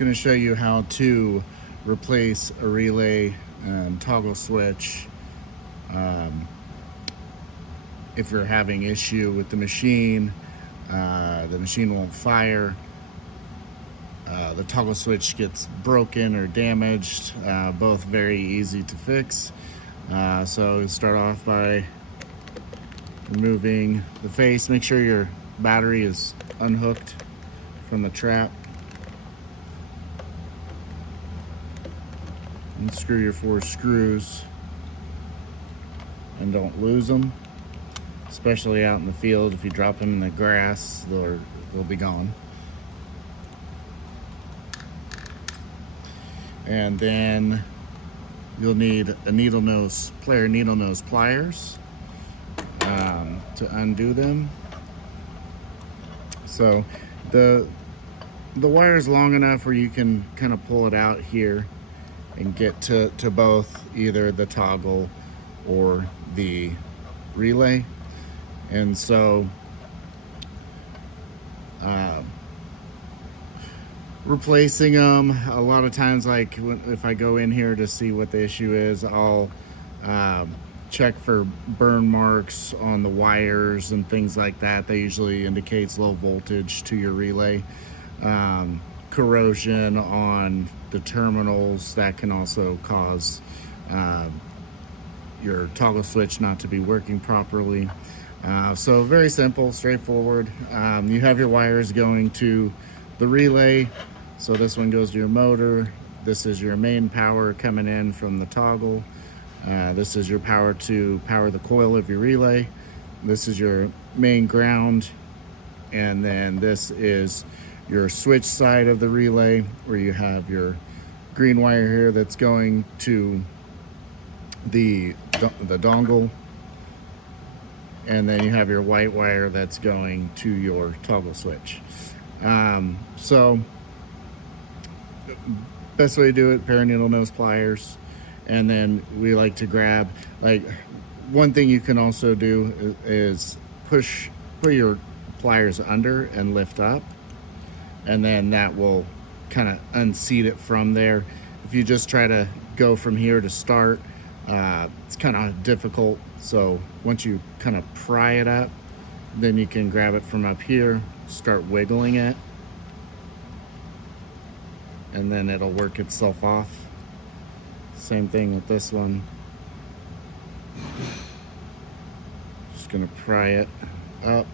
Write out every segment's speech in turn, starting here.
going to show you how to replace a relay toggle switch if you're having issue with the machine won't fire, the toggle switch gets broken or damaged, both very easy to fix. So start off by removing the face. Make sure your battery is unhooked from the trap. Unscrew your 4 screws and don't lose them, especially out in the field. If you drop them in the grass, they'll be gone. And then you'll need a needle nose pliers to undo them. So the wire is long enough where you can kind of pull it out here and get to both either the toggle or the relay. And so replacing them, a lot of times, like if I go in here to see what the issue is, I'll check for burn marks on the wires and things like that. That usually indicates low voltage to your relay. Corrosion on the terminals, that can also cause your toggle switch not to be working properly. So very simple, straightforward. You have your wires going to the relay. So this one goes to your motor. This is your main power coming in from the toggle. This is your power to power the coil of your relay. This is your main ground. And then this is your switch side of the relay, where you have your green wire here that's going to the dongle. And then you have your white wire that's going to your toggle switch. So best way to do it, pair of needle nose pliers. And then we like to grab, like, one thing you can also do is put your pliers under and lift up, and then that will kind of unseat it from there. If you just try to go from here to start, it's kind of difficult. So once you kind of pry it up, then you can grab it from up here, start wiggling it, and then it'll work itself off. Same thing with this one. Just gonna pry it up.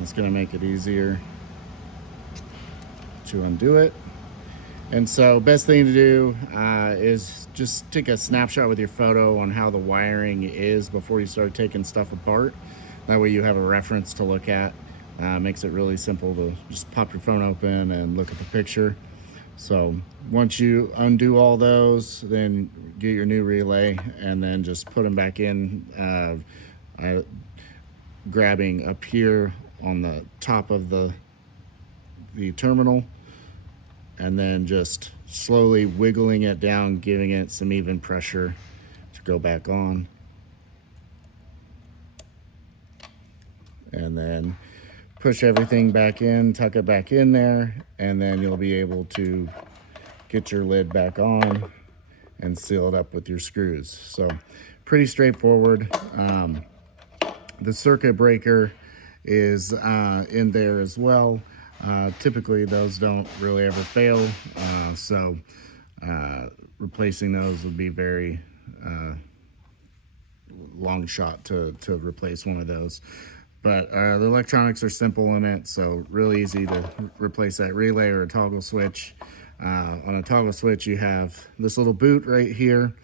It's gonna make it easier to undo it. And so best thing to do is just take a snapshot with your photo on how the wiring is before you start taking stuff apart. That way you have a reference to look at. Makes it really simple to just pop your phone open and look at the picture. So once you undo all those, then get your new relay and then just put them back in, grabbing up here on the top of the terminal, and then just slowly wiggling it down, giving it some even pressure to go back on. And then push everything back in, tuck it back in there, and then you'll be able to get your lid back on and seal it up with your screws. So pretty straightforward. The circuit breaker is in there as well. Typically those don't really ever fail, so replacing those would be very long shot to replace one of those. But the electronics are simple in it, so really easy to replace that relay or a toggle switch. On a toggle switch, you have this little boot right here,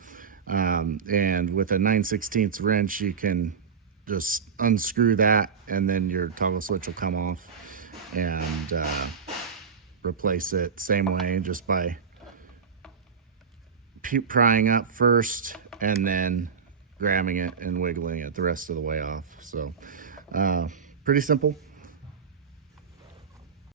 and with a 9/16 wrench, you can just unscrew that, and then your toggle switch will come off, and replace it same way, just by prying up first and then grabbing it and wiggling it the rest of the way off. So pretty simple.